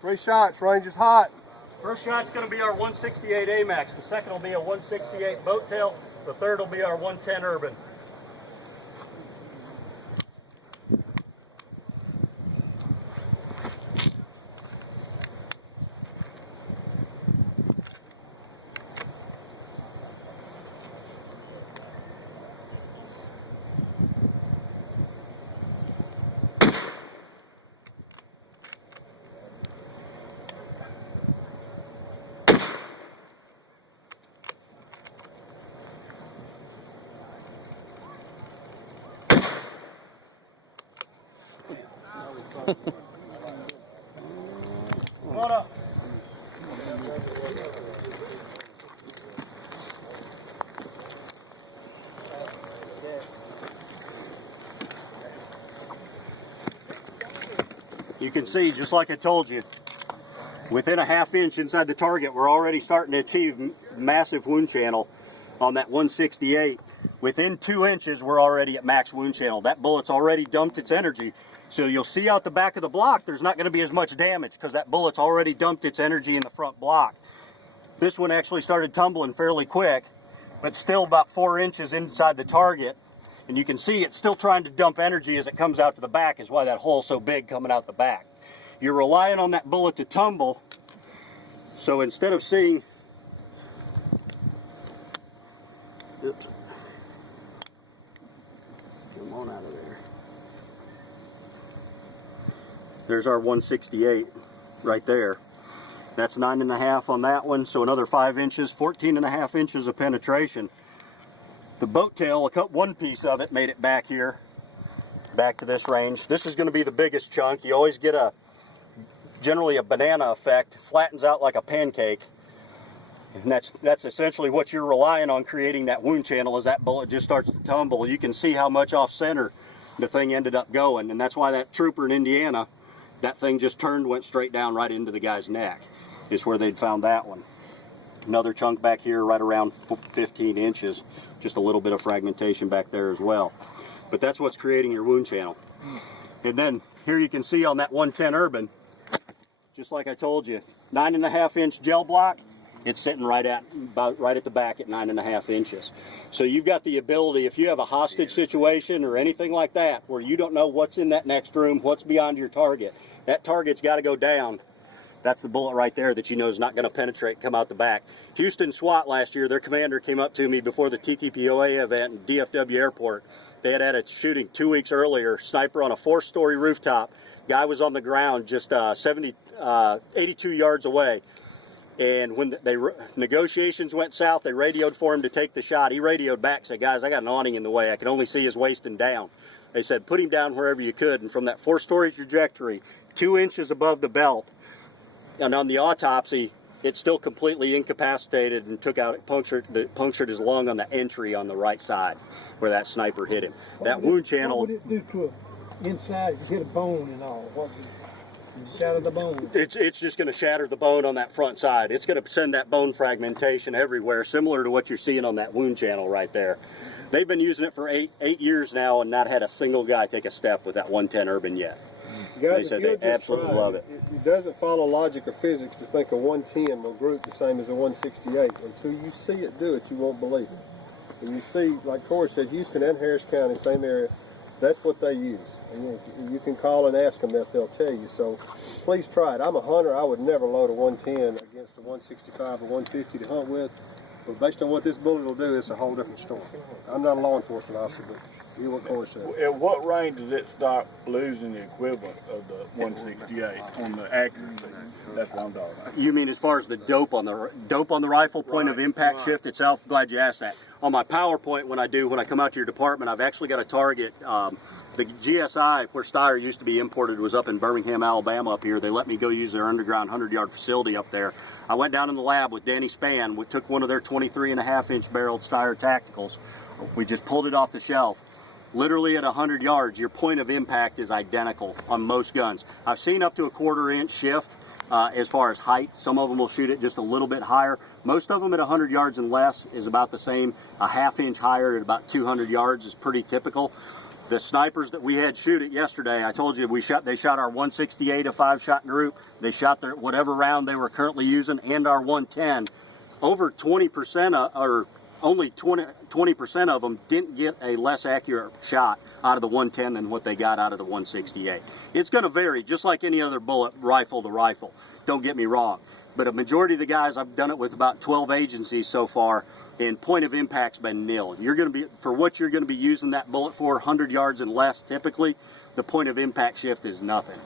3 shots, range is hot. First shot's going to be our 168 AMAX. The second will be a 168 boat tail. The third will be our 110 Urban. Come on up. You can see, just like I told you, within a ½ inch inside the target, we're already starting to achieve massive wound channel on that 168. Within 2 inches, we're already at max wound channel. That bullet's already dumped its energy. So you'll see out the back of the block, there's not going to be as much damage because that bullet's already dumped its energy in the front block. This one actually started tumbling fairly quick, but still about 4 inches inside the target. And you can see it's still trying to dump energy as it comes out to the back, is why that hole's so big coming out the back. You're relying on that bullet to tumble. So instead of seeing, oops, come on out of there. There's our 168 right there. That's 9.5 on that one, so another 5 inches, 14.5 inches of penetration. The boat tail, I cut one piece of it, made it back here, back to this range. This is going to be the biggest chunk. You always get generally a banana effect, flattens out like a pancake. And that's essentially what you're relying on creating that wound channel, as that bullet just starts to tumble. You can see how much off center the thing ended up going, and that's why that trooper in Indiana, that thing just turned, went straight down right into the guy's neck, is where they'd found that one. Another chunk back here right around 15 inches, just a little bit of fragmentation back there as well. But that's what's creating your wound channel. And then here you can see on that 110 Urban, just like I told you, 9.5 inch gel block, it's sitting right at the back at 9.5 inches. So you've got the ability, if you have a hostage situation or anything like that, where you don't know what's in that next room, what's beyond your target, that target's got to go down. That's the bullet right there that you know is not going to penetrate and come out the back. Houston SWAT last year, their commander came up to me before the TTPOA event in DFW Airport. They had a shooting 2 weeks earlier, sniper on a 4-story rooftop. Guy was on the ground just 82 yards away. And when negotiations went south, they radioed for him to take the shot. He radioed back, said, guys, I got an awning in the way. I can only see his waist and down. They said, put him down wherever you could. And from that 4-story trajectory, 2 inches above the belt, and on the autopsy, it's still completely incapacitated and punctured his lung on the entry on the right side where that sniper hit him. That wound channel. What would it do to it inside if it hit a bone and all? What would it shatter the bone? It's just going to shatter the bone on that front side. It's going to send that bone fragmentation everywhere, similar to what you're seeing on that wound channel right there. They've been using it for eight years now and not had a single guy take a step with that 110 Urban yet. Guys, they said they absolutely love it. It doesn't follow logic or physics to think a 110 will group the same as a 168. Until you see it do it, you won't believe it. And you see, like Corey said, Houston and Harris County, same area, that's what they use. And you can call and ask them that, they'll tell you. So please try it. I'm a hunter. I would never load a 110 against a 165 or 150 to hunt with. But based on what this bullet will do, it's a whole different story. I'm not a law enforcement officer, but you what Corey said. At what range does it start losing the equivalent of the 168 on the accuracy? That's what I'm talking about. You mean as far as the dope on the rifle, point of impact shift itself? Glad you asked that. On my PowerPoint, when I come out to your department, I've actually got a target. The GSI, where Steyr used to be imported, was up in Birmingham, Alabama up here. They let me go use their underground 100-yard facility up there. I went down in the lab with Danny Spann. We took one of their 23.5-inch barreled Steyr Tacticals. We just pulled it off the shelf. Literally at 100 yards, your point of impact is identical on most guns. I've seen up to a 1/4 inch shift as far as height. Some of them will shoot it just a little bit higher. Most of them at 100 yards and less is about the same. A 1/2 inch higher at about 200 yards is pretty typical. The snipers that we had shoot it yesterday, I told you they shot our 168, a 5-shot group. They shot their whatever round they were currently using, and our 110. Over 20% or only 20% of them didn't get a less accurate shot out of the 110 than what they got out of the 168. It's going to vary, just like any other bullet, rifle to rifle. Don't get me wrong. But a majority of the guys, I've done it with about 12 agencies so far, and point of impact's been nil. You're going to be, for what you're going to be using that bullet for, 100 yards and less typically, the point of impact shift is nothing.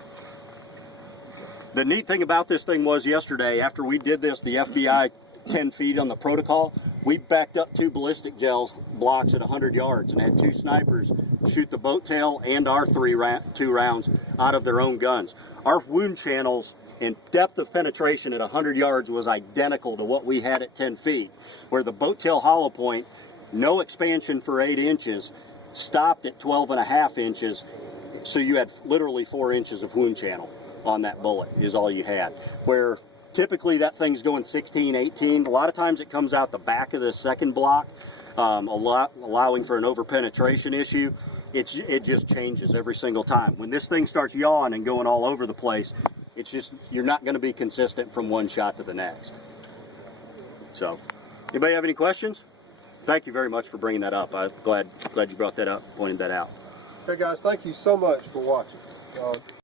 The neat thing about this thing was yesterday, after we did this, the FBI 10 feet on the protocol, we backed up 2 ballistic gel blocks at 100 yards and had 2 snipers shoot the boat tail and our 2 rounds out of their own guns. Our wound channels and depth of penetration at 100 yards was identical to what we had at 10 feet, where the boat tail hollow point, no expansion for 8 inches, stopped at 12.5 inches, so you had literally 4 inches of wound channel on that bullet is all you had. Where typically that thing's going 16, 18. A lot of times it comes out the back of the second block, allowing for an over-penetration issue. It just changes every single time. When this thing starts yawing and going all over the place, it's just, you're not going to be consistent from one shot to the next. So, anybody have any questions? Thank you very much for bringing that up. I'm glad you brought that up, pointed that out. Okay guys, thank you so much for watching.